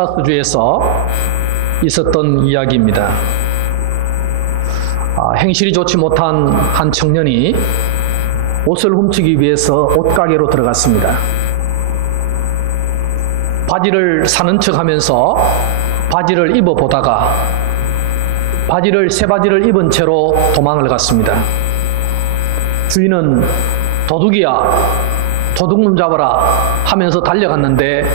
텍사스주에서 있었던 이야기입니다. 행실이 좋지 못한 한 청년이 옷을 훔치기 위해서 옷가게로 들어갔습니다. 바지를 사는 척하면서 바지를 입어보다가 새 바지를 입은 채로 도망을 갔습니다. 주인은 도둑이야, 도둑놈 잡아라 하면서 달려갔는데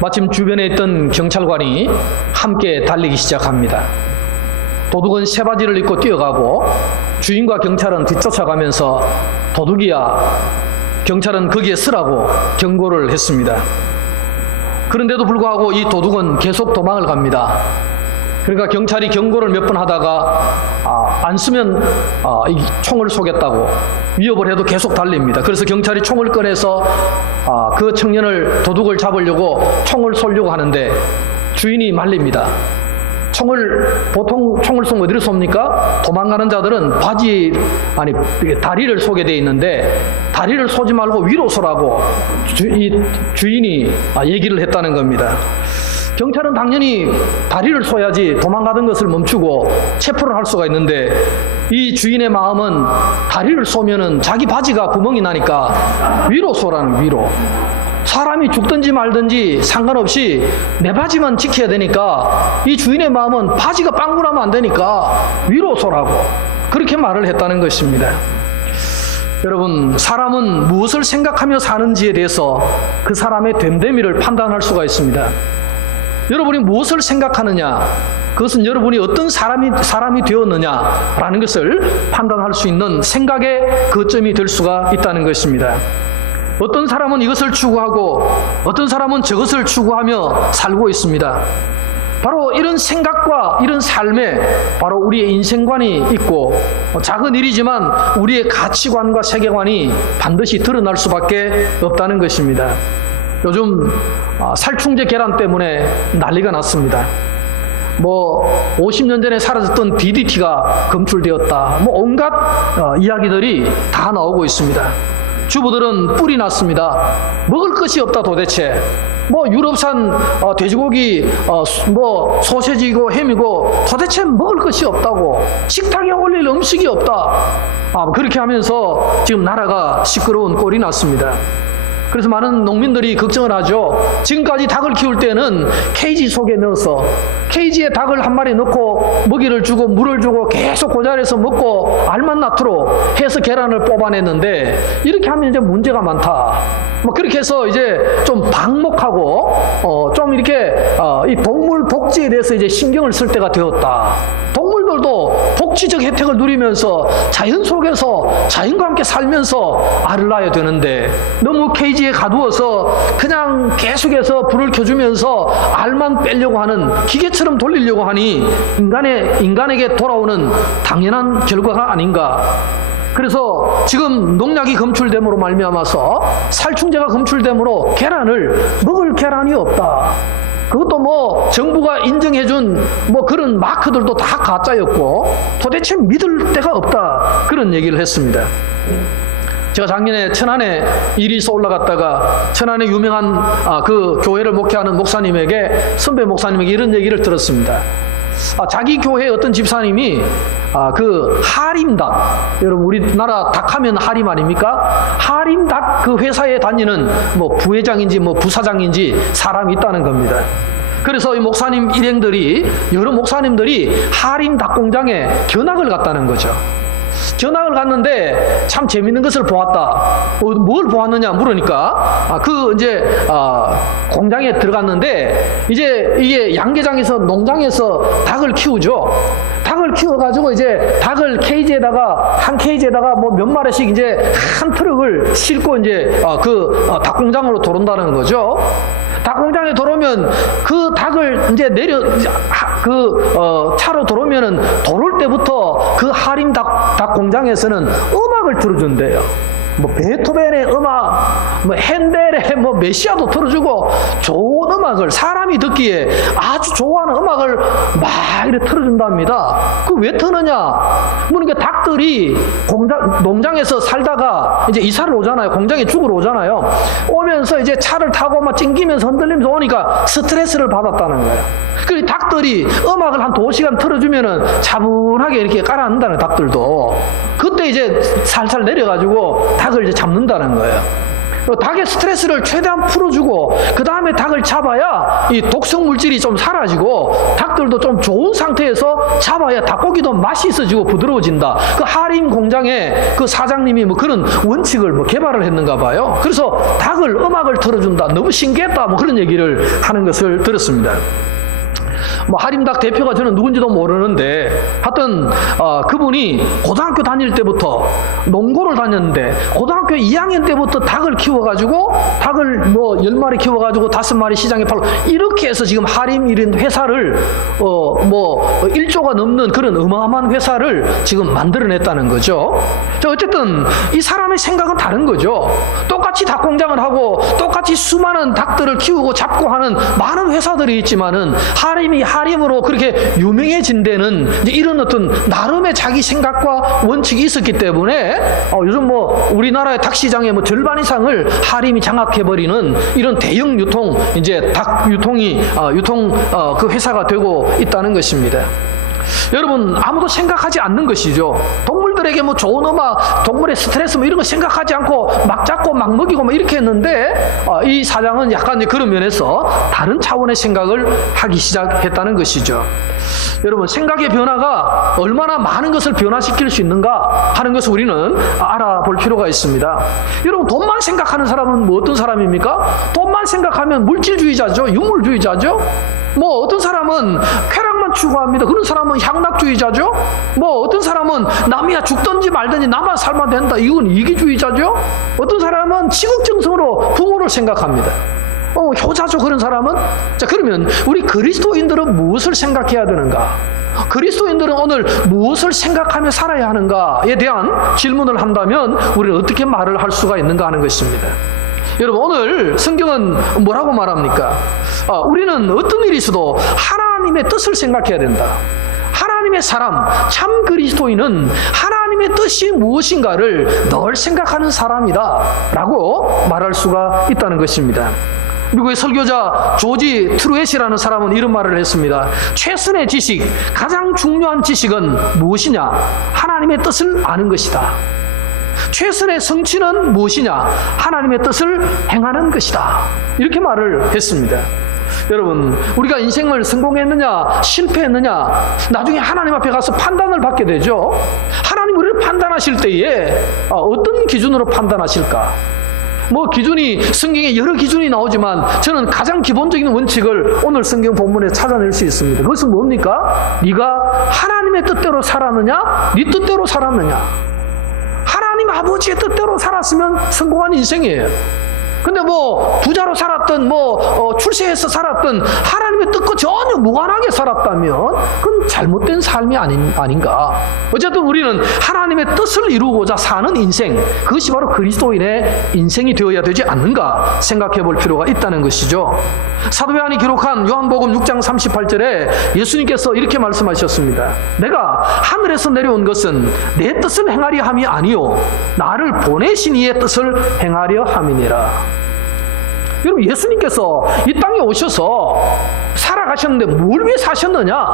마침 주변에 있던 경찰관이 함께 달리기 시작합니다. 도둑은 새 바지를 입고 뛰어가고 주인과 경찰은 뒤쫓아가면서 도둑이야, 경찰은 거기에 서라고 경고를 했습니다. 그런데도 불구하고 이 도둑은 계속 도망을 갑니다. 그러니까 경찰이 경고를 몇 번 하다가 안 쓰면 이 총을 쏘겠다고 위협을 해도 계속 달립니다. 그래서 경찰이 총을 꺼내서 그 청년을, 도둑을 잡으려고 총을 쏘려고 하는데 주인이 말립니다. 보통 총을 쏘면 어디를 쏩니까? 도망가는 자들은 다리를 쏘게 돼 있는데 다리를 쏘지 말고 위로 쏘라고 주인이 얘기를 했다는 겁니다. 경찰은 당연히 다리를 쏘야지 도망가던 것을 멈추고 체포를 할 수가 있는데 이 주인의 마음은 다리를 쏘면은 자기 바지가 구멍이 나니까 위로 쏘라는, 위로. 사람이 죽든지 말든지 상관없이 내 바지만 지켜야 되니까 이 주인의 마음은 바지가 빵꾸나면 안 되니까 위로 쏘라고 그렇게 말을 했다는 것입니다. 여러분, 사람은 무엇을 생각하며 사는지에 대해서 그 사람의 됨됨이를 판단할 수가 있습니다. 여러분이 무엇을 생각하느냐, 그것은 여러분이 어떤 사람이 되었느냐라는 것을 판단할 수 있는 생각의 거점이 될 수가 있다는 것입니다. 어떤 사람은 이것을 추구하고 어떤 사람은 저것을 추구하며 살고 있습니다. 바로 이런 생각과 이런 삶에 바로 우리의 인생관이 있고 작은 일이지만 우리의 가치관과 세계관이 반드시 드러날 수밖에 없다는 것입니다. 요즘 살충제 계란 때문에 난리가 났습니다. 50년 전에 사라졌던 DDT가 검출되었다. 온갖 이야기들이 다 나오고 있습니다. 주부들은 뿔이 났습니다. 먹을 것이 없다 도대체. 유럽산 돼지고기, 소세지고 햄이고 도대체 먹을 것이 없다고. 식탁에 올릴 음식이 없다. 그렇게 하면서 지금 나라가 시끄러운 꼴이 났습니다. 그래서 많은 농민들이 걱정을 하죠. 지금까지 닭을 키울 때는 케이지 속에 넣어서 케이지에 닭을 한 마리 넣고 먹이를 주고 물을 주고 계속 그 자리에서 먹고 알만 낳도록 해서 계란을 뽑아냈는데 이렇게 하면 이제 문제가 많다. 그렇게 해서 이제 좀 방목하고 좀 이렇게 이 동물 복지에 대해서 이제 신경을 쓸 때가 되었다. 동물들도 복지적 혜택을 누리면서 자연 속에서 자연과 함께 살면서 알을 낳아야 되는데 너무 케이지에 가두어서 그냥 계속해서 불을 켜주면서 알만 빼려고 하는, 기계처럼 돌리려고 하니 인간에게 돌아오는 당연한 결과가 아닌가. 그래서 지금 농약이 검출됨으로 말미암아서 살충제가 검출됨으로 먹을 계란이 없다. 그것도 정부가 인정해준 그런 마크들도 다 가짜였고 도대체 믿을 데가 없다. 그런 얘기를 했습니다. 제가 작년에 천안에 일이 있어 올라갔다가 천안에 유명한 그 교회를 목회하는 선배 목사님에게 이런 얘기를 들었습니다. 자기 교회의 어떤 집사님이 그 하림닭, 여러분 우리나라 닭하면 하림 아닙니까? 하림닭 그 회사에 다니는 부회장인지 부사장인지 사람이 있다는 겁니다. 그래서 이 목사님 일행들이, 여러 목사님들이 하림 닭 공장에 견학을 갔다는 거죠. 견학을 갔는데 참 재밌는 것을 보았다. 뭘 보았느냐 물으니까 공장에 들어갔는데 이제 이게 양계장에서, 농장에서 닭을 키우죠. 닭을 키워가지고 이제 닭을 한 케이지에다가 몇 마리씩 이제 한 트럭을 싣고 이제 닭 공장으로 들어온다는 거죠. 닭 공장에 들어오면 그 닭을 이제 차로 들어오면은 들어올 때부터 그 하림 닭 공장에서는 음악을 틀어준대요. 베토벤의 음악, 핸델의 내내 뭐 메시아도 틀어주고 좋은 음악을 사람이 듣기에 아주 좋아하는 음악을 막 이렇게 틀어준답니다. 그 왜 트느냐? 그러니까 닭들이 농장에서 살다가 이제 이사를 오잖아요. 공장에 죽으러 오잖아요. 오면서 이제 차를 타고 막 찡기면서 흔들리면서 오니까 스트레스를 받았다는 거예요. 그 닭들이 음악을 한 2시간 틀어주면은 차분하게 이렇게 깔아앉는다는 닭들도. 그때 이제 살살 내려가지고 닭을 이제 잡는다는 거예요. 닭의 스트레스를 최대한 풀어주고 그 다음에 닭을 잡아야 이 독성 물질이 좀 사라지고 닭들도 좀 좋은 상태에서 잡아야 닭고기도 맛이 있어지고 부드러워진다. 그 하림 공장의 그 사장님이 뭐 그런 원칙을 뭐 개발을 했는가 봐요. 그래서 닭을 음악을 틀어준다. 너무 신기했다. 뭐 그런 얘기를 하는 것을 들었습니다. 뭐 하림닭 대표가 저는 누군지도 모르는데 하여튼 그분이 고등학교 다닐 때부터 농고를 다녔는데 고등학교 2학년 때부터 닭을 키워가지고 닭을 뭐 10마리 키워가지고 5마리 시장에 팔고 이렇게 해서 지금 하림 이런 회사를 뭐 1조가 넘는 그런 어마어마한 회사를 지금 만들어냈다는 거죠. 어쨌든 이 사람의 생각은 다른 거죠. 똑같이 닭 공장을 하고 똑같이 수많은 닭들을 키우고 잡고 하는 많은 회사들이 있지만은 하림으로 그렇게 유명해진 데는 이제 이런 어떤 나름의 자기 생각과 원칙이 있었기 때문에 요즘 뭐 우리나라의 닭 시장의 뭐 절반 이상을 하림이 장악해버리는 이런 대형 유통 이제 닭 유통이 그 회사가 되고 있다는 것입니다. 여러분 아무도 생각하지 않는 것이죠. 동물들에게 뭐 좋은 음악, 동물의 스트레스 뭐 이런 거 생각하지 않고 막 잡고 막 먹이고 뭐 이렇게 했는데 이 사장은 약간 이제 그런 면에서 다른 차원의 생각을 하기 시작했다는 것이죠. 여러분 생각의 변화가 얼마나 많은 것을 변화시킬 수 있는가 하는 것을 우리는 알아볼 필요가 있습니다. 여러분 돈만 생각하는 사람은 뭐 어떤 사람입니까? 돈만 생각하면 물질주의자죠. 유물주의자죠. 뭐 어떤 사람은 쾌락만 추구합니다. 그런 사람은 향락주의자죠. 뭐 어떤 사람은 남이야 죽든지 말든지 나만 살면 된다. 이건 이기주의자죠. 어떤 사람은 지극정성으로 부모를 생각합니다. 효자죠. 그런 사람은. 자, 그러면 우리 그리스도인들은 무엇을 생각해야 되는가? 그리스도인들은 오늘 무엇을 생각하며 살아야 하는가에 대한 질문을 한다면 우리는 어떻게 말을 할 수가 있는가 하는 것입니다. 여러분 오늘 성경은 뭐라고 말합니까? 우리는 어떤 일이 있어도 하나님의 뜻을 생각해야 된다. 하나님의 사람, 참 그리스도인은 하나님의 뜻이 무엇인가를 늘 생각하는 사람이다 라고 말할 수가 있다는 것입니다. 미국의 설교자 조지 트루엣이라는 사람은 이런 말을 했습니다. 최선의 지식, 가장 중요한 지식은 무엇이냐? 하나님의 뜻을 아는 것이다. 최선의 성취는 무엇이냐? 하나님의 뜻을 행하는 것이다. 이렇게 말을 했습니다. 여러분 우리가 인생을 성공했느냐 실패했느냐 나중에 하나님 앞에 가서 판단을 받게 되죠. 하나님 우리를 판단하실 때에 어떤 기준으로 판단하실까? 뭐 기준이 성경에 여러 기준이 나오지만 저는 가장 기본적인 원칙을 오늘 성경 본문에 찾아낼 수 있습니다. 그것은 뭡니까? 네가 하나님의 뜻대로 살았느냐? 네 뜻대로 살았느냐? 하나님 아버지의 뜻대로 살았으면 성공한 인생이에요. 근데 뭐 부자로 살았든 뭐 출세해서 살았든 하나님의 뜻과 전혀 무관하게 살았다면 그건 잘못된 삶이 아닌가. 어쨌든 우리는 하나님의 뜻을 이루고자 사는 인생, 그것이 바로 그리스도인의 인생이 되어야 되지 않는가 생각해 볼 필요가 있다는 것이죠. 사도 요한이 기록한 요한복음 6장 38절에 예수님께서 이렇게 말씀하셨습니다. 내가 하늘에서 내려온 것은 내 뜻을 행하려 함이 아니요 나를 보내신 이의 뜻을 행하려 함이니라. 여러분 예수님께서 이 땅에 오셔서 살아가셨는데 뭘 위해 사셨느냐?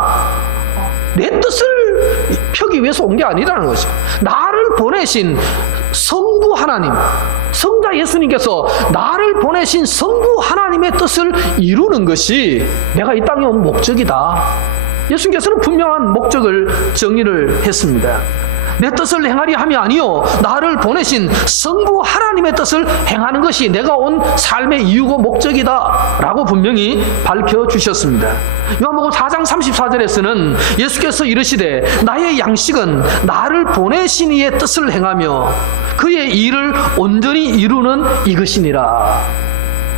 내 뜻을 펴기 위해서 온 게 아니라는 거죠. 나를 보내신 성부 하나님, 성자 예수님께서 나를 보내신 성부 하나님의 뜻을 이루는 것이 내가 이 땅에 온 목적이다. 예수님께서는 분명한 목적을 정의를 했습니다. 내 뜻을 행하리 함이 아니요 나를 보내신 성부 하나님의 뜻을 행하는 것이 내가 온 삶의 이유고 목적이다 라고 분명히 밝혀주셨습니다. 요한복음 4장 34절에서는 예수께서 이르시되 나의 양식은 나를 보내신 이의 뜻을 행하며 그의 일을 온전히 이루는 이것이니라.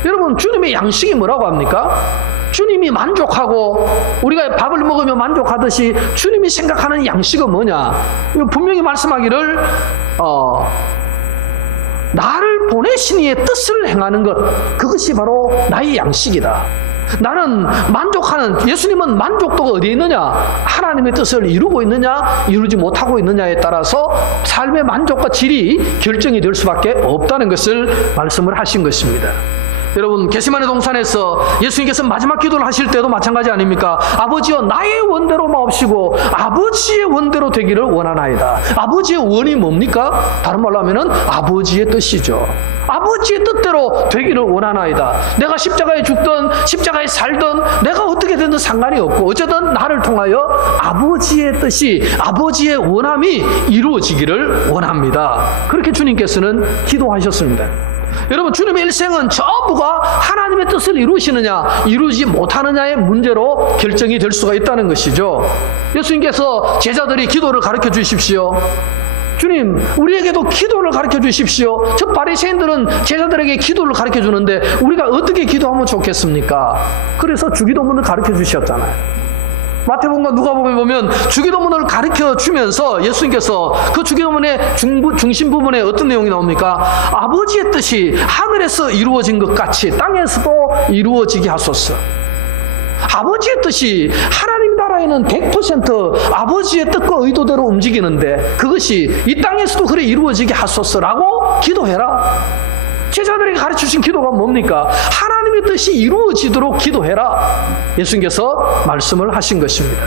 여러분 주님의 양식이 뭐라고 합니까? 주님이 만족하고 우리가 밥을 먹으며 만족하듯이 주님이 생각하는 양식은 뭐냐? 분명히 말씀하기를 나를 나를 보내신 이의 뜻을 행하는 것, 그것이 바로 나의 양식이다. 나는 만족하는, 예수님은 만족도가 어디에 있느냐? 하나님의 뜻을 이루고 있느냐, 이루지 못하고 있느냐에 따라서 삶의 만족과 질이 결정이 될 수밖에 없다는 것을 말씀을 하신 것입니다. 여러분, 겟세마네 동산에서 예수님께서 마지막 기도를 하실 때도 마찬가지 아닙니까? 아버지여, 나의 원대로 마옵시고 아버지의 원대로 되기를 원하나이다. 아버지의 원이 뭡니까? 다른 말로 하면은 아버지의 뜻이죠. 아버지의 뜻대로 되기를 원하나이다. 내가 십자가에 죽든 십자가에 살든 내가 어떻게 되든 상관이 없고, 어쨌든 나를 통하여 아버지의 뜻이, 아버지의 원함이 이루어지기를 원합니다. 그렇게 주님께서는 기도하셨습니다. 여러분, 주님의 일생은 전부가 하나님의 뜻을 이루시느냐 이루지 못하느냐의 문제로 결정이 될 수가 있다는 것이죠. 예수님께서 제자들이 기도를 가르쳐 주십시오. 주님, 우리에게도 기도를 가르쳐 주십시오. 저 바리새인들은 제자들에게 기도를 가르쳐 주는데 우리가 어떻게 기도하면 좋겠습니까? 그래서 주기도문을 가르쳐 주셨잖아요. 마태복음과 누가복음에 보면 주기도문을 가르쳐 주면서 예수님께서 그 주기도문의 중심 부분에 어떤 내용이 나옵니까? 아버지의 뜻이 하늘에서 이루어진 것 같이 땅에서도 이루어지게 하소서. 아버지의 뜻이, 하나님 나라에는 100% 아버지의 뜻과 의도대로 움직이는데 그것이 이 땅에서도 그래 이루어지게 하소서라고 기도해라. 제자들에게 가르치신 기도가 뭡니까? 하나님의 뜻이 이루어지도록 기도해라. 예수님께서 말씀을 하신 것입니다.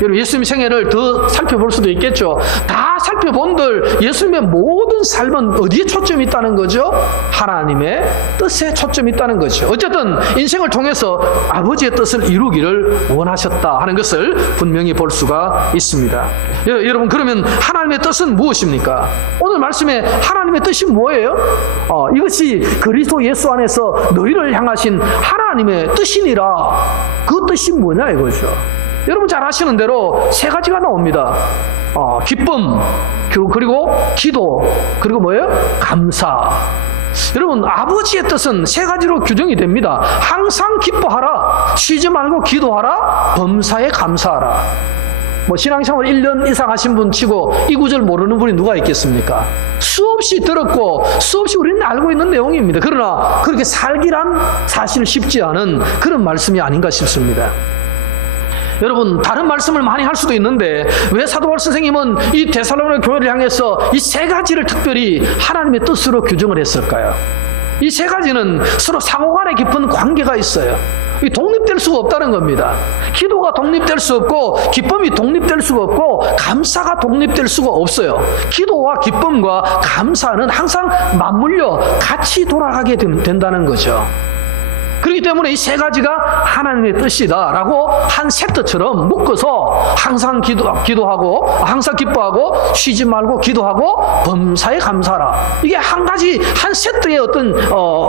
여러분, 예수님 생애를 더 살펴볼 수도 있겠죠. 다 살펴본들 예수님의 모든 삶은 어디에 초점이 있다는 거죠? 하나님의 뜻에 초점이 있다는 거죠. 어쨌든 인생을 통해서 아버지의 뜻을 이루기를 원하셨다 하는 것을 분명히 볼 수가 있습니다. 여러분, 그러면 하나님의 뜻은 무엇입니까? 오늘 말씀에 하나님의 뜻이 뭐예요? 이것이 그리스도 예수 안에서 너희를 향하신 하나님의 뜻이니라. 그 뜻이 뭐냐 이거죠. 여러분 잘 아시는 대로 세 가지가 나옵니다. 기쁨, 그리고 기도, 그리고 뭐예요? 감사. 여러분, 아버지의 뜻은 세 가지로 규정이 됩니다. 항상 기뻐하라, 쉬지 말고 기도하라, 범사에 감사하라. 신앙생활 1년 이상 하신 분 치고 이 구절 모르는 분이 누가 있겠습니까? 수없이 들었고 수없이 우리는 알고 있는 내용입니다. 그러나 그렇게 살기란 사실 쉽지 않은 그런 말씀이 아닌가 싶습니다. 여러분, 다른 말씀을 많이 할 수도 있는데 왜 사도 바울 선생님은 이 데살로니가 교회를 향해서 이 세 가지를 특별히 하나님의 뜻으로 규정을 했을까요? 이 세 가지는 서로 상호간에 깊은 관계가 있어요. 이 독립될 수가 없다는 겁니다. 기도가 독립될 수 없고 기쁨이 독립될 수가 없고 감사가 독립될 수가 없어요. 기도와 기쁨과 감사는 항상 맞물려 같이 돌아가게 된다는 거죠. 그렇기 때문에 이 세 가지가 하나님의 뜻이다라고 한 세트처럼 묶어서 항상 기도하고 항상 기뻐하고 쉬지 말고 기도하고 범사에 감사하라. 이게 한 가지 한 세트의 어떤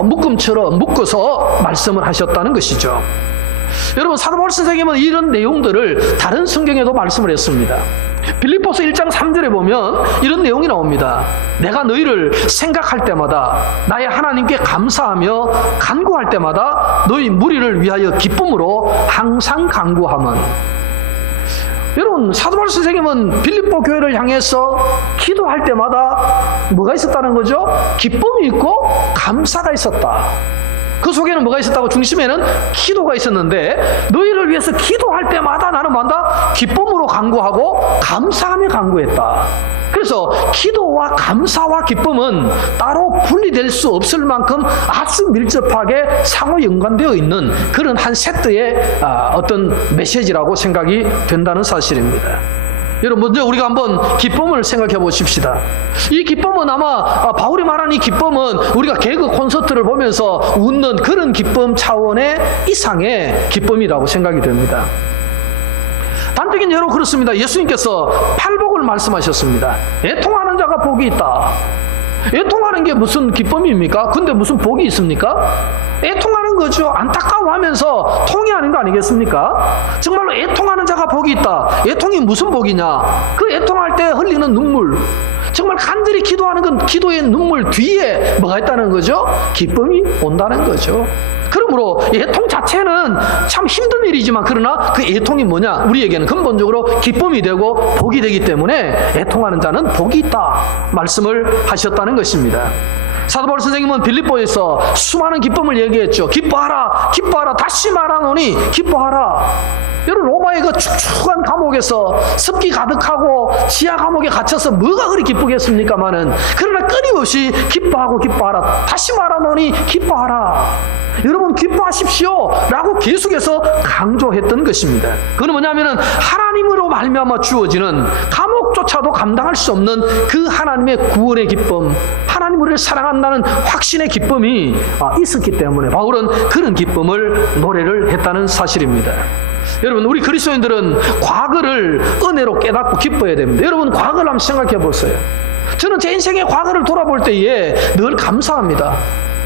묶음처럼 묶어서 말씀을 하셨다는 것이죠. 여러분, 사도 바울 선생님은 이런 내용들을 다른 성경에도 말씀을 했습니다. 빌립보서 1장 3절에 보면 이런 내용이 나옵니다. 내가 너희를 생각할 때마다 나의 하나님께 감사하며 간구할 때마다 너희 무리를 위하여 기쁨으로 항상 간구함은. 여러분, 사도 바울 선생님은 빌립보 교회를 향해서 기도할 때마다 뭐가 있었다는 거죠? 기쁨이 있고 감사가 있었다. 그 속에는 뭐가 있었다고? 중심에는 기도가 있었는데 너희를 위해서 기도할 때마다 나는 뭐한다? 기쁨으로 간구하고 감사하며 간구했다. 그래서 기도와 감사와 기쁨은 따로 분리될 수 없을 만큼 아주 밀접하게 상호 연관되어 있는 그런 한 세트의 어떤 메시지라고 생각이 된다는 사실입니다. 여러분, 먼저 우리가 한번 기쁨을 생각해 보십시다. 이 기쁨은 아마 바울이 말한 이 기쁨은 우리가 개그 콘서트를 보면서 웃는 그런 기쁨 차원의 이상의 기쁨이라고 생각이 됩니다. 단적인 예로 그렇습니다. 예수님께서 팔복을 말씀하셨습니다. 애통하는 자가 복이 있다. 애통하는 게 무슨 기쁨입니까? 근데 무슨 복이 있습니까? 애통하는 거죠. 안타까워하면서 통이 아닌 거 아니겠습니까? 정말로 애통하는 자가 복이 있다. 애통이 무슨 복이냐? 그 애통할 때 흘리는 눈물. 정말 간절히 기도하는 건 기도의 눈물 뒤에 뭐가 있다는 거죠? 기쁨이 온다는 거죠. 그리고 그러므로 애통 자체는 참 힘든 일이지만 그러나 그 애통이 뭐냐? 우리에게는 근본적으로 기쁨이 되고 복이 되기 때문에 애통하는 자는 복이 있다 말씀을 하셨다는 것입니다. 사도 바울 선생님은 빌립보에서 수많은 기쁨을 얘기했죠. 기뻐하라, 기뻐하라, 다시 말하노니 기뻐하라. 여러분, 로마의 그 축축한 감옥에서 습기 가득하고 지하 감옥에 갇혀서 뭐가 그리 기쁘겠습니까마는, 그러나 끊임없이 기뻐하고 기뻐하라, 다시 말하노니 기뻐하라. 여러분, 기뻐하십시오 라고 계속해서 강조했던 것입니다. 그건 뭐냐면은 하나님으로 말미암아 주어지는 감옥조차도 감당할 수 없는 그 하나님의 구원의 기쁨, 하나님 우리를 사랑한다는 확신의 기쁨이 있었기 때문에 바울은 그런 기쁨을 노래를 했다는 사실입니다. 여러분, 우리 그리스도인들은 과거를 은혜로 깨닫고 기뻐해야 됩니다. 여러분, 과거를 한번 생각해 보세요. 저는 제 인생의 과거를 돌아볼 때에 늘 감사합니다.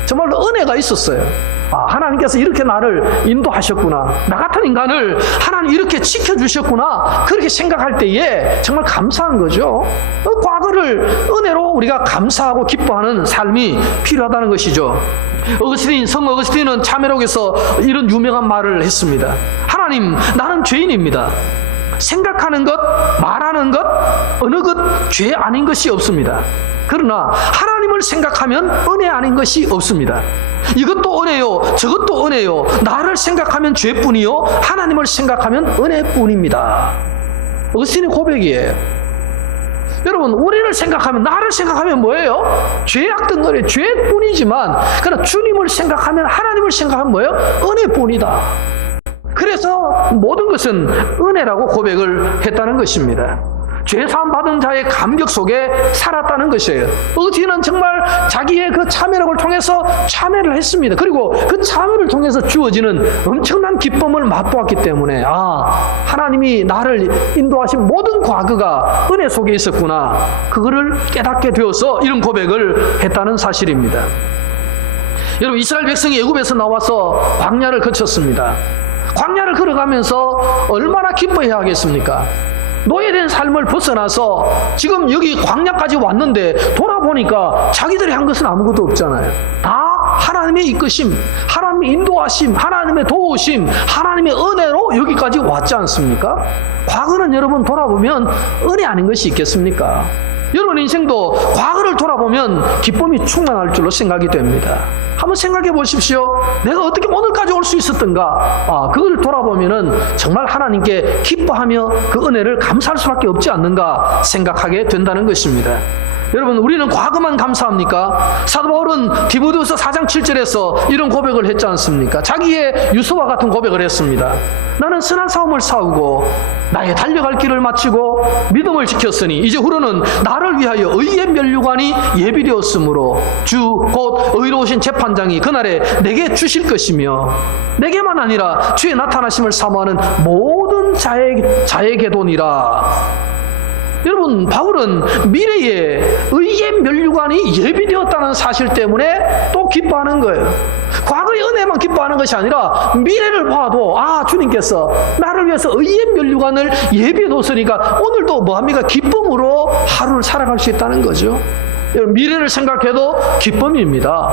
정말로 은혜가 있었어요. 하나님께서 이렇게 나를 인도하셨구나, 나 같은 인간을 하나님 이렇게 지켜주셨구나, 그렇게 생각할 때에 정말 감사한 거죠. 과거를 은혜로 우리가 감사하고 기뻐하는 삶이 필요하다는 것이죠. 성 어거스틴은 참회록에서 이런 유명한 말을 했습니다. 하나님, 나는 죄인입니다. 생각하는 것, 말하는 것, 어느 것 죄 아닌 것이 없습니다. 그러나 하나님을 생각하면 은혜 아닌 것이 없습니다. 이것도 은혜요, 저것도 은혜요. 나를 생각하면 죄뿐이요, 하나님을 생각하면 은혜뿐입니다. 어거스틴의 고백이에요. 여러분, 우리를 생각하면, 나를 생각하면 뭐예요? 죄악 덩어리, 죄뿐이지만, 그러나 주님을 생각하면, 하나님을 생각하면 뭐예요? 은혜뿐이다. 그래서 모든 것은 은혜라고 고백을 했다는 것입니다. 죄사함 받은 자의 감격 속에 살았다는 것이에요. 어거스틴은 정말 자기의 그 참회록을 통해서 참회를 했습니다. 그리고 그 참회를 통해서 주어지는 엄청난 기쁨을 맛보았기 때문에 하나님이 나를 인도하신 모든 과거가 은혜 속에 있었구나, 그거를 깨닫게 되어서 이런 고백을 했다는 사실입니다. 여러분, 이스라엘 백성이 애굽에서 나와서 광야를 거쳤습니다. 광야를 걸어가면서 얼마나 기뻐해야 하겠습니까? 노예된 삶을 벗어나서 지금 여기 광야까지 왔는데 돌아보니까 자기들이 한 것은 아무것도 없잖아요. 다 하나님의 이끄심, 하나님의 인도하심, 하나님의 도우심, 하나님의 은혜로 여기까지 왔지 않습니까? 과거는 여러분 돌아보면 은혜 아닌 것이 있겠습니까? 여러분 인생도 과거를 돌아보면 기쁨이 충만할 줄로 생각이 됩니다. 한번 생각해 보십시오. 내가 어떻게 오늘까지 올 수 있었던가? 그걸 돌아보면은 정말 하나님께 기뻐하며 그 은혜를 감사할 수밖에 없지 않는가 생각하게 된다는 것입니다. 여러분, 우리는 과거만 감사합니까? 사도 바울은 디모데후서 4장 7절에서 이런 고백을 했지 않습니까? 자기의 유서와 같은 고백을 했습니다. 나는 선한 싸움을 싸우고 나의 달려갈 길을 마치고 믿음을 지켰으니 이제 후로는 나를 위하여 의의 면류관이 예비되었으므로 주 곧 의로우신 재판장이 그날에 내게 주실 것이며 내게만 아니라 주의 나타나심을 사모하는 모든 자에게도니라. 여러분, 바울은 미래에 의의 면류관이 예비되었다는 사실 때문에 또 기뻐하는 거예요. 과거의 은혜만 기뻐하는 것이 아니라 미래를 봐도 주님께서 나를 위해서 의의 면류관을 예비해뒀으니까 오늘도 뭐합니까? 기쁨으로 하루를 살아갈 수 있다는 거죠. 미래를 생각해도 기쁨입니다.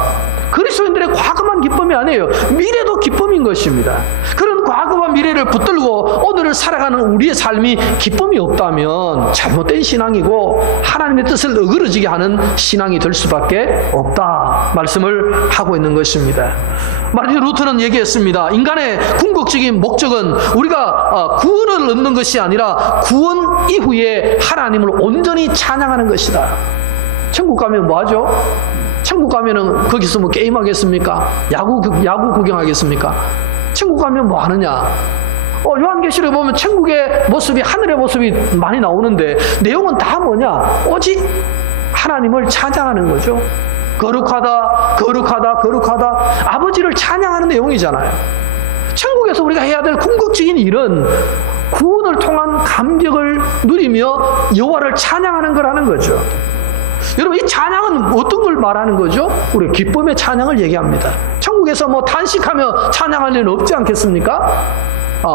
그리스도인들의 과거만 기쁨이 아니에요. 미래도 기쁨인 것입니다. 그런 과거와 미래를 붙들고 오늘을 살아가는 우리의 삶이 기쁨이 없다면 잘못된 신앙이고 하나님의 뜻을 어그러지게 하는 신앙이 될 수밖에 없다 말씀을 하고 있는 것입니다. 마르틴 루터는 얘기했습니다. 인간의 궁극적인 목적은 우리가 구원을 얻는 것이 아니라 구원 이후에 하나님을 온전히 찬양하는 것이다. 천국 가면 뭐 하죠? 천국 가면은 거기서 뭐 게임하겠습니까? 야구 구경하겠습니까? 천국 가면 뭐 하느냐? 요한계시록에 보면 천국의 모습이, 하늘의 모습이 많이 나오는데 내용은 다 뭐냐? 오직 하나님을 찬양하는 거죠. 거룩하다, 거룩하다, 거룩하다. 아버지를 찬양하는 내용이잖아요. 천국에서 우리가 해야 될 궁극적인 일은 구원을 통한 감격을 누리며 여호와를 찬양하는 거라는 거죠. 여러분, 이 찬양은 어떤 걸 말하는 거죠? 우리 기쁨의 찬양을 얘기합니다. 천국에서 뭐 탄식하며 찬양할 일은 없지 않겠습니까?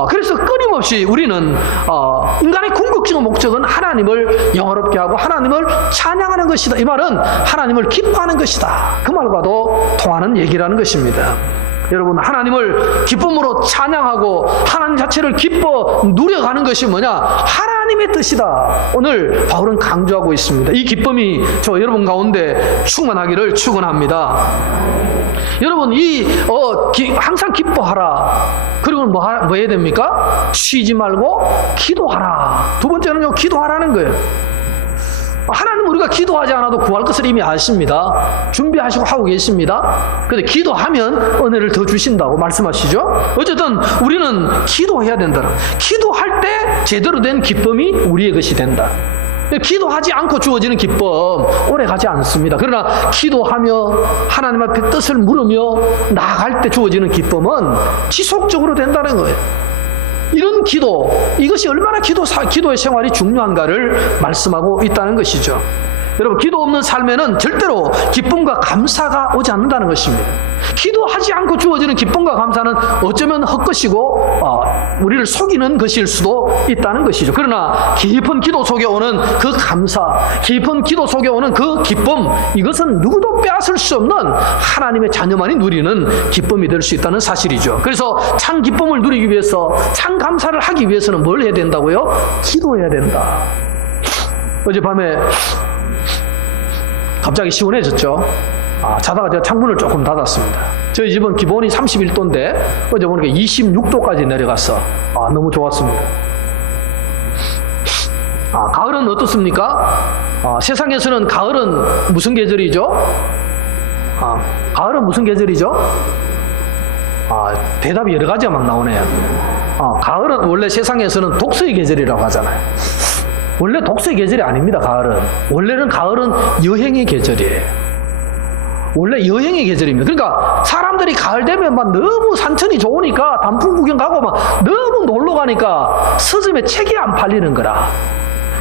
그래서 끊임없이 우리는 인간의 궁극적인 목적은 하나님을 영화롭게 하고 하나님을 찬양하는 것이다. 이 말은 하나님을 기뻐하는 것이다. 그 말과도 통하는 얘기라는 것입니다. 여러분, 하나님을 기쁨으로 찬양하고 하나님 자체를 기뻐 누려가는 것이 뭐냐? 하나님의 뜻이다. 오늘 바울은 강조하고 있습니다. 이 기쁨이 저 여러분 가운데 충만하기를 축원합니다. 여러분, 항상 기뻐하라. 그리고 뭐 해야 됩니까? 쉬지 말고 기도하라. 두 번째는요, 기도하라는 거예요. 하나님은 우리가 기도하지 않아도 구할 것을 이미 아십니다. 준비하시고 하고 계십니다. 그런데 기도하면 은혜를 더 주신다고 말씀하시죠. 어쨌든 우리는 기도해야 된다. 기도할 때 제대로 된 기쁨이 우리의 것이 된다. 기도하지 않고 주어지는 기쁨 오래 가지 않습니다. 그러나 기도하며 하나님 앞에 뜻을 물으며 나아갈 때 주어지는 기쁨은 지속적으로 된다는 거예요. 이런 기도, 이것이 얼마나 기도의 생활이 중요한가를 말씀하고 있다는 것이죠. 여러분, 기도 없는 삶에는 절대로 기쁨과 감사가 오지 않는다는 것입니다. 기도하지 않고 주어지는 기쁨과 감사는 어쩌면 헛것이고 우리를 속이는 것일 수도 있다는 것이죠. 그러나 깊은 기도 속에 오는 그 감사, 깊은 기도 속에 오는 그 기쁨, 이것은 누구도 빼앗을 수 없는 하나님의 자녀만이 누리는 기쁨이 될 수 있다는 사실이죠. 그래서 참 기쁨을 누리기 위해서, 참 감사를 하기 위해서는 뭘 해야 된다고요? 기도해야 된다. 어젯밤에 갑자기 시원해졌죠. 자다가 제가 창문을 조금 닫았습니다. 저희 집은 기본이 31도인데 어제 보니까 26도까지 내려갔어. 너무 좋았습니다. 가을은 어떻습니까? 세상에서는 가을은 무슨 계절이죠? 가을은 무슨 계절이죠? 대답이 여러 가지가 막 나오네요. 가을은 원래 세상에서는 독서의 계절이라고 하잖아요. 원래 독서의 계절이 아닙니다. 가을은. 원래는 가을은 여행의 계절이에요. 원래 여행의 계절입니다. 그러니까 사람들이 가을 되면 막 너무 산천이 좋으니까 단풍 구경 가고 막 너무 놀러 가니까 서점에 책이 안 팔리는 거라.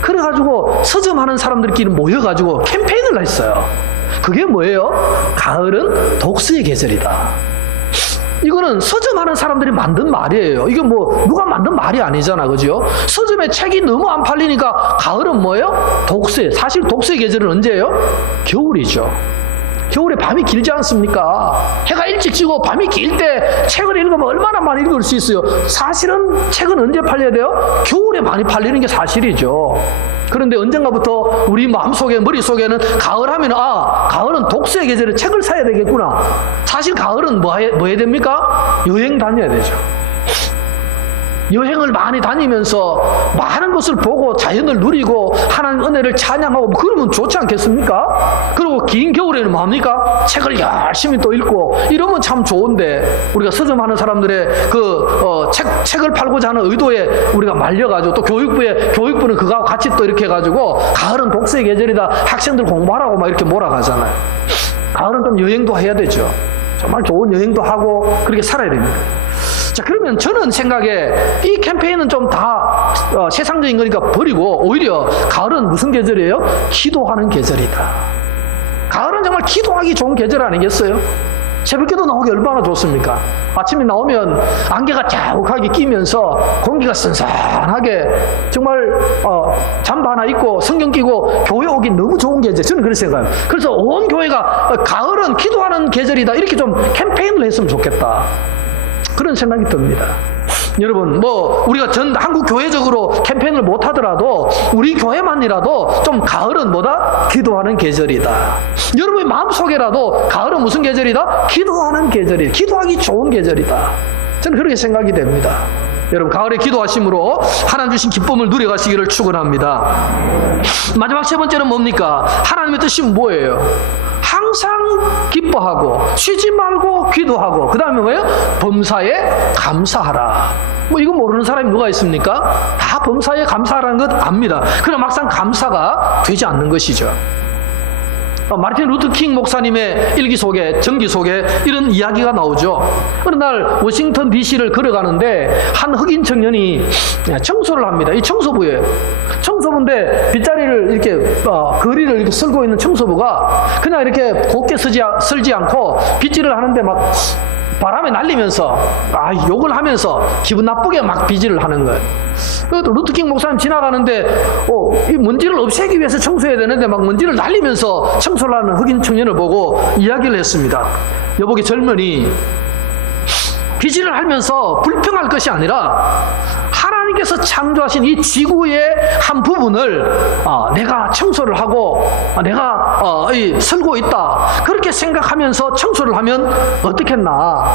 그래가지고 서점하는 사람들끼리 모여가지고 캠페인을 했어요. 그게 뭐예요? 가을은 독서의 계절이다. 이거는 서점하는 사람들이 만든 말이에요. 이게 뭐 누가 만든 말이 아니잖아, 그죠? 서점에 책이 너무 안 팔리니까 가을은 뭐예요? 독서의, 사실 독서의 계절은 언제예요? 겨울이죠. 겨울에 밤이 길지 않습니까? 해가 일찍 지고 밤이 길 때 책을 읽으면 얼마나 많이 읽을 수 있어요. 사실은 책은 언제 팔려야 돼요? 겨울에 많이 팔리는 게 사실이죠. 그런데 언젠가부터 우리 마음속에, 머릿속에는 가을 하면 가을은 독서의 계절에 책을 사야 되겠구나. 사실 가을은 뭐 해야 됩니까? 여행 다녀야 되죠. 여행을 많이 다니면서 많은 것을 보고 자연을 누리고 하나님 은혜를 찬양하고 그러면 좋지 않겠습니까? 그리고 긴 겨울에는 뭐합니까? 책을 열심히 또 읽고 이러면 참 좋은데 우리가 서점하는 사람들의 책을 팔고자 하는 의도에 우리가 말려가지고 또 교육부는 그거하고 같이 또 이렇게 해가지고 가을은 독서의 계절이다, 학생들 공부하라고 막 이렇게 몰아가잖아요. 가을은 좀 여행도 해야 되죠. 정말 좋은 여행도 하고 그렇게 살아야 됩니다. 자, 그러면 저는 생각에 이 캠페인은 좀 다 세상적인 거니까 버리고 오히려 가을은 무슨 계절이에요? 기도하는 계절이다. 가을은 정말 기도하기 좋은 계절 아니겠어요? 새벽기도 나오기 얼마나 좋습니까? 아침에 나오면 안개가 자욱하게 끼면서 공기가 선선하게 정말 잠바 하나 입고 성경 끼고 교회 오기 너무 좋은 계절. 저는 그렇게 생각해요. 그래서 온 교회가 가을은 기도하는 계절이다 이렇게 좀 캠페인을 했으면 좋겠다. 그런 생각이 듭니다. 여러분, 우리가 전 한국 교회적으로 캠페인을 못 하더라도 우리 교회만이라도 좀 가을은 뭐다? 기도하는 계절이다. 여러분의 마음속에라도 가을은 무슨 계절이다? 기도하는 계절이다. 기도하기 좋은 계절이다. 저는 그렇게 생각이 됩니다. 여러분, 가을에 기도하심으로 하나님 주신 기쁨을 누려가시기를 축원합니다. 마지막 세 번째는 뭡니까? 하나님의 뜻이 뭐예요? 항상 기뻐하고 쉬지 말고 기도하고 그 다음에 뭐예요? 범사에 감사하라. 이거 모르는 사람이 누가 있습니까? 다 범사에 감사하라는 것 압니다. 그러나 막상 감사가 되지 않는 것이죠. 마르틴 루터 킹 목사님의 일기 속에, 전기 속에 이런 이야기가 나오죠. 어느 날 워싱턴 DC를 걸어가는데 한 흑인 청년이 청소를 합니다. 이 청소부예요. 청소부인데 빗자리를 이렇게 거리를 이렇게 쓸고 있는 청소부가 그냥 이렇게 곱게 쓸지 않고 빗질을 하는데 막 바람에 날리면서 욕을 하면서 기분 나쁘게 막 빗질을 하는 거예요. 그것도 루트킹 목사님 지나가는데 이 먼지를 없애기 위해서 청소해야 되는데 막 먼지를 날리면서 청소를 하는 흑인 청년을 보고 이야기를 했습니다. 여보게 젊은이, 기질을 하면서 불평할 것이 아니라 하나님께서 창조하신 이 지구의 한 부분을 내가 청소를 하고 내가 설고 있다 그렇게 생각하면서 청소를 하면 어떻겠나.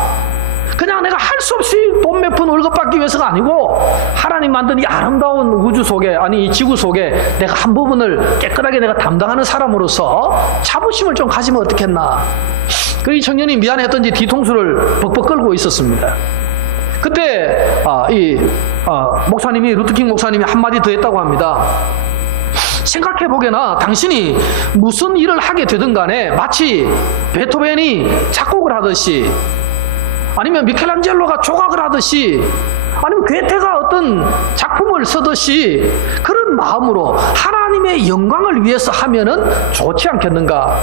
그냥 내가 할 수 없이 돈 몇 푼 월급 받기 위해서가 아니고 하나님 만든 이 아름다운 우주 속에 이 지구 속에 내가 한 부분을 깨끗하게 내가 담당하는 사람으로서 자부심을 좀 가지면 어떻겠나. 이 청년이 미안했던지 뒤통수를 벅벅 끌고 있었습니다. 그때 목사님이 루트킹 목사님이 한마디 더 했다고 합니다. 생각해보게나 당신이 무슨 일을 하게 되든 간에 마치 베토벤이 작곡을 하듯이 아니면 미켈란젤로가 조각을 하듯이 아니면 괴테가 어떤 작품을 쓰듯이 그런 마음으로 하나님의 영광을 위해서 하면은 좋지 않겠는가.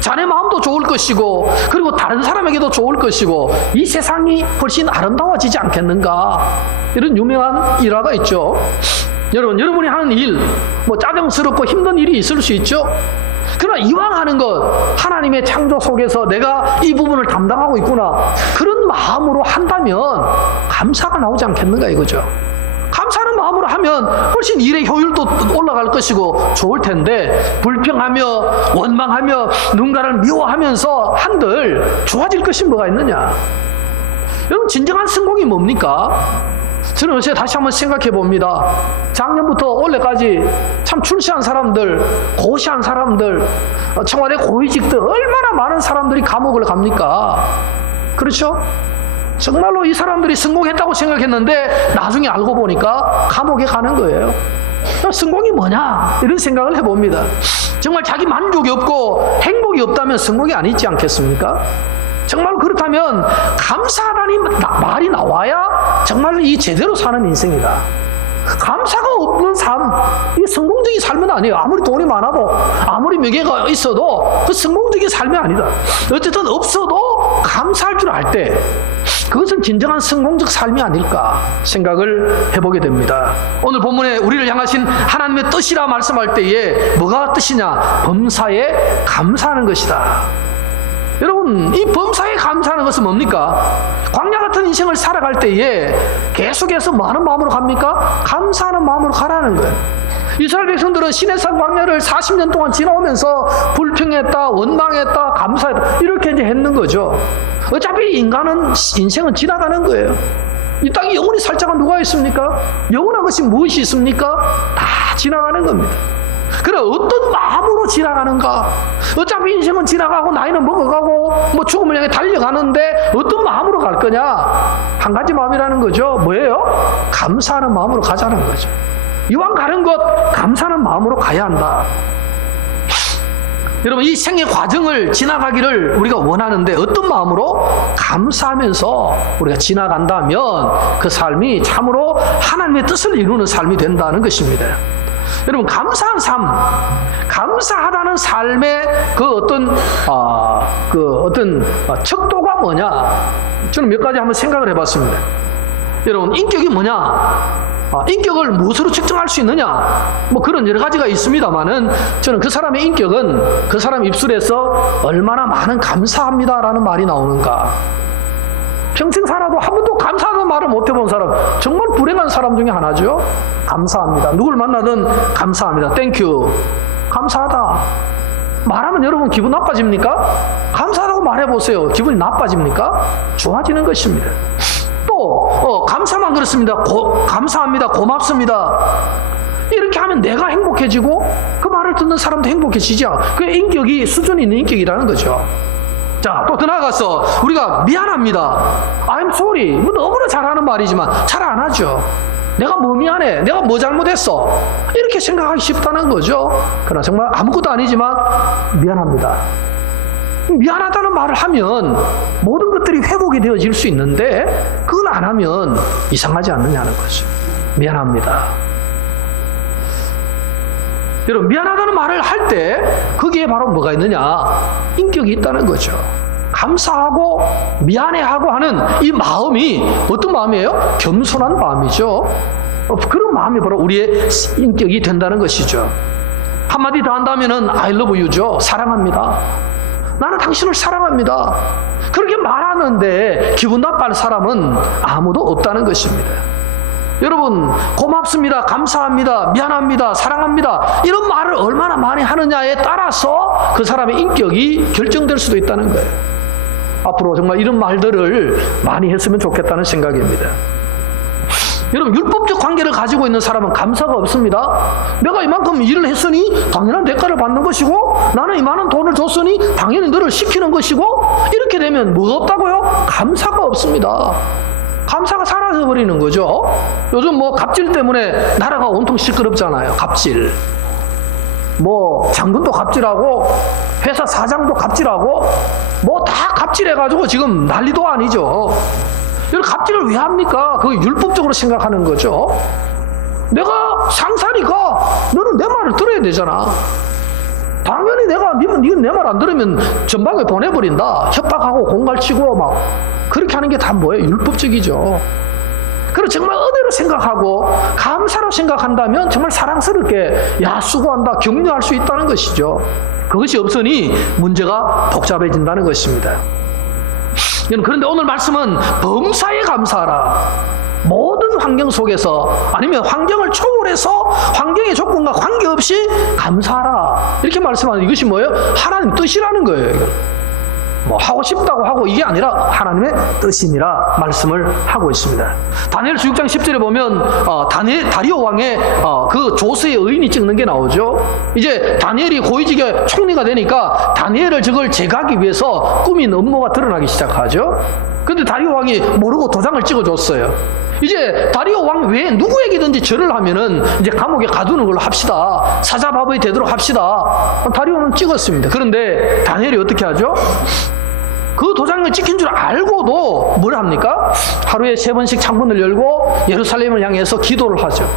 자네 마음도 좋을 것이고 그리고 다른 사람에게도 좋을 것이고 이 세상이 훨씬 아름다워지지 않겠는가. 이런 유명한 일화가 있죠. 여러분이 하는 일 짜증스럽고 힘든 일이 있을 수 있죠. 그러나 이왕 하는 것 하나님의 창조 속에서 내가 이 부분을 담당하고 있구나 그런 마음으로 한다면 감사가 나오지 않겠는가 이거죠. 감사하는 마음으로 하면 훨씬 일의 효율도 올라갈 것이고 좋을 텐데 불평하며 원망하며 누군가를 미워하면서 한들 좋아질 것이 뭐가 있느냐. 여러분 진정한 성공이 뭡니까? 저는 어제 다시 한번 생각해 봅니다. 작년부터 올해까지 참 출세한 사람들, 고시한 사람들, 청와대 고위직들 얼마나 많은 사람들이 감옥을 갑니까? 그렇죠? 정말로 이 사람들이 성공했다고 생각했는데 나중에 알고 보니까 감옥에 가는 거예요. 성공이 뭐냐? 이런 생각을 해봅니다. 정말 자기 만족이 없고 행복이 없다면 성공이 아니지 않겠습니까? 정말 그렇다면 감사하다니 말이 나와야 정말 이 제대로 사는 인생이다. 감사가 없는 삶, 이 성공적인 삶은 아니에요. 아무리 돈이 많아도 아무리 명예가 있어도 그 성공적인 삶이 아니다. 어쨌든 없어도 감사할 줄 알 때 그것은 진정한 성공적 삶이 아닐까 생각을 해보게 됩니다. 오늘 본문에 우리를 향하신 하나님의 뜻이라 말씀할 때에 뭐가 뜻이냐? 범사에 감사하는 것이다. 여러분 이 범사에 감사하는 것은 뭡니까? 광야 같은 인생을 살아갈 때에 계속해서 많은 마음으로 갑니까? 감사하는 마음으로 가라는 거예요. 이스라엘 백성들은 시내산 광야를 40년 동안 지나오면서 불평했다, 원망했다, 감사했다 이렇게 이제 했는 거죠. 어차피 인생은 지나가는 거예요. 이 땅에 영원히 살 자가 누가 있습니까? 영원한 것이 무엇이 있습니까? 다 지나가는 겁니다. 그래 어떤 마음으로 지나가는가? 어차피 인생은 지나가고 나이는 먹어가고 죽음을 향해 달려가는데 어떤 마음으로 갈 거냐? 한 가지 마음이라는 거죠. 뭐예요? 감사하는 마음으로 가자는 거죠. 이왕 가는 것 감사하는 마음으로 가야 한다. 여러분 이 생의 과정을 지나가기를 우리가 원하는데 어떤 마음으로? 감사하면서 우리가 지나간다면 그 삶이 참으로 하나님의 뜻을 이루는 삶이 된다는 것입니다. 여러분 감사한 삶, 감사하다는 삶의 그 어떤 척도가 뭐냐? 저는 몇 가지 한번 생각을 해봤습니다. 여러분 인격이 뭐냐? 인격을 무엇으로 측정할 수 있느냐? 그런 여러 가지가 있습니다만은 저는 그 사람의 인격은 그 사람 입술에서 얼마나 많은 감사합니다라는 말이 나오는가. 평생 살아도 한 번도 감사하다는 말을 못 해본 사람 정말 불행한 사람 중에 하나죠. 감사합니다. 누굴 만나든 감사합니다. 땡큐. 감사하다. 말하면 여러분 기분 나빠집니까? 감사하다고 말해보세요. 기분이 나빠집니까? 좋아지는 것입니다. 또 감사만 그렇습니다. 감사합니다. 고맙습니다. 이렇게 하면 내가 행복해지고 그 말을 듣는 사람도 행복해지죠. 그게 인격이 수준이 있는 인격이라는 거죠. 자, 또 더 나아가서 우리가 미안합니다. I'm sorry. 너무나 잘하는 말이지만 잘 안 하죠. 내가 뭐 미안해? 내가 뭐 잘못했어? 이렇게 생각하기 쉽다는 거죠. 그러나 정말 아무것도 아니지만 미안합니다. 미안하다는 말을 하면 모든 것들이 회복이 되어질 수 있는데 그걸 안 하면 이상하지 않느냐는 거죠. 미안합니다. 여러분 미안하다는 말을 할 때 거기에 바로 뭐가 있느냐? 인격이 있다는 거죠. 감사하고 미안해하고 하는 이 마음이 어떤 마음이에요? 겸손한 마음이죠. 그런 마음이 바로 우리의 인격이 된다는 것이죠. 한마디 더 한다면은 I love you죠. 사랑합니다. 나는 당신을 사랑합니다. 그렇게 말하는데 기분 나빠할 사람은 아무도 없다는 것입니다. 여러분, 고맙습니다, 감사합니다, 미안합니다, 사랑합니다, 이런 말을 얼마나 많이 하느냐에 따라서 그 사람의 인격이 결정될 수도 있다는 거예요. 앞으로 정말 이런 말들을 많이 했으면 좋겠다는 생각입니다. 여러분, 율법적 관계를 가지고 있는 사람은 감사가 없습니다. 내가 이만큼 일을 했으니 당연한 대가를 받는 것이고, 나는 이만한 돈을 줬으니 당연히 너를 시키는 것이고, 이렇게 되면 뭐가 없다고요? 감사가 없습니다. 감사가 사라져버리는 거죠. 요즘 뭐 갑질 때문에 나라가 온통 시끄럽잖아요. 갑질. 뭐 장군도 갑질하고 회사 사장도 갑질하고 뭐 다 갑질해가지고 지금 난리도 아니죠. 여러분, 갑질을 왜 합니까? 그거 율법적으로 생각하는 거죠. 내가 상사니까 너는 내 말을 들어야 되잖아. 당연히 니는 내 말 안 들으면 전방에 보내버린다. 협박하고 공갈치고 막 그렇게 하는 게 다 뭐예요? 율법적이죠. 그리고 정말 은혜로 생각하고 감사로 생각한다면 정말 사랑스럽게 야 수고한다 격려할 수 있다는 것이죠. 그것이 없으니 문제가 복잡해진다는 것입니다. 그런데 오늘 말씀은 범사에 감사하라. 모든 환경 속에서 아니면 환경을 초월해서 환경의 조건과 관계없이 감사하라. 이렇게 말씀하는 이것이 뭐예요? 하나님 뜻이라는 거예요. 뭐 하고 싶다고 하고 이게 아니라 하나님의 뜻이니라 말씀을 하고 있습니다. 다니엘서 6장 10절에 보면 다리오 왕의 그 조서의 의인이 찍는 게 나오죠. 이제 다니엘이 고위직의 총리가 되니까 다니엘을 저걸 제거하기 위해서 꾸민 음모가 드러나기 시작하죠. 근데 다리오 왕이 모르고 도장을 찍어줬어요. 이제 다리오 왕 외에 누구에게든지 절을 하면은 이제 감옥에 가두는 걸로 합시다. 사자바보이 되도록 합시다. 다리오는 찍었습니다. 그런데 다니엘이 어떻게 하죠? 그 도장을 찍힌 줄 알고도 뭘 합니까? 하루에 3번씩 창문을 열고 예루살렘을 향해서 기도를 하죠.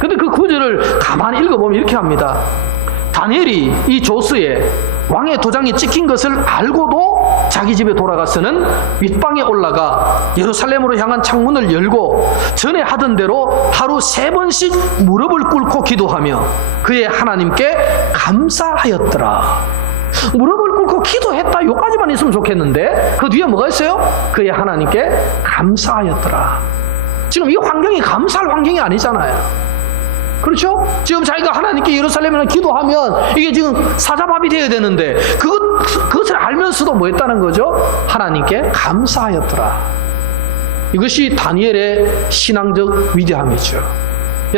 근데 그 구절을 가만히 읽어보면 이렇게 합니다. 다니엘이 이 조서에 왕의 도장이 찍힌 것을 알고도 자기 집에 돌아가서는 윗방에 올라가 예루살렘으로 향한 창문을 열고 전에 하던 대로 하루 3번씩 무릎을 꿇고 기도하며 그의 하나님께 감사하였더라. 무릎을 꿇고 기도했다 요까지만 있으면 좋겠는데 그 뒤에 뭐가 있어요? 그의 하나님께 감사하였더라. 지금 이 환경이 감사할 환경이 아니잖아요. 그렇죠? 지금 자기가 하나님께 예루살렘에 기도하면 이게 지금 사자밥이 되어야 되는데 그것을 알면서도 뭐 했다는 거죠? 하나님께 감사하였더라. 이것이 다니엘의 신앙적 위대함이죠.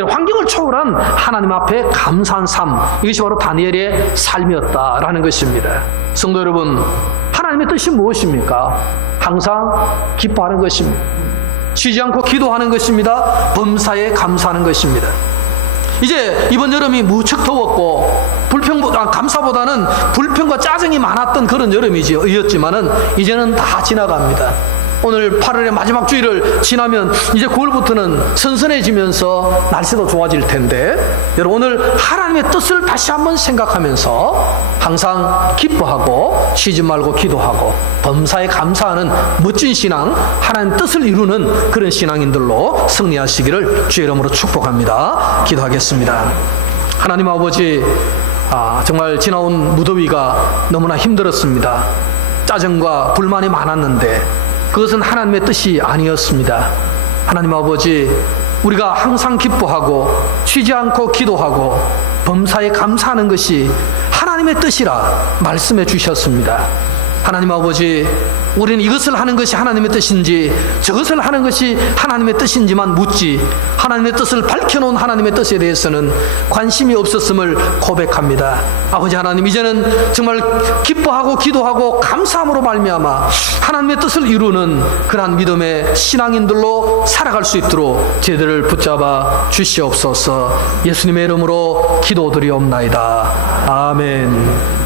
환경을 초월한 하나님 앞에 감사한 삶, 이것이 바로 다니엘의 삶이었다라는 것입니다. 성도 여러분, 하나님의 뜻이 무엇입니까? 항상 기뻐하는 것입니다. 쉬지 않고 기도하는 것입니다. 범사에 감사하는 것입니다. 이제 이번 여름이 무척 더웠고 감사보다는 불평과 짜증이 많았던 그런 여름이었지만은 이제는 다 지나갑니다. 오늘 8월의 마지막 주일을 지나면 이제 9월부터는 선선해지면서 날씨도 좋아질 텐데 여러분 오늘 하나님의 뜻을 다시 한번 생각하면서 항상 기뻐하고 쉬지 말고 기도하고 범사에 감사하는 멋진 신앙, 하나님 뜻을 이루는 그런 신앙인들로 승리하시기를 주의 이름으로 축복합니다. 기도하겠습니다. 하나님 아버지, 정말 지나온 무더위가 너무나 힘들었습니다. 짜증과 불만이 많았는데 그것은 하나님의 뜻이 아니었습니다. 하나님 아버지, 우리가 항상 기뻐하고 쉬지 않고 기도하고 범사에 감사하는 것이 하나님의 뜻이라 말씀해 주셨습니다. 하나님 아버지, 우리는 이것을 하는 것이 하나님의 뜻인지 저것을 하는 것이 하나님의 뜻인지만 묻지 하나님의 뜻을 밝혀놓은 하나님의 뜻에 대해서는 관심이 없었음을 고백합니다. 아버지 하나님, 이제는 정말 기뻐하고 기도하고 감사함으로 말미암아 하나님의 뜻을 이루는 그러한 믿음의 신앙인들로 살아갈 수 있도록 저희들을 붙잡아 주시옵소서. 예수님의 이름으로 기도드리옵나이다. 아멘.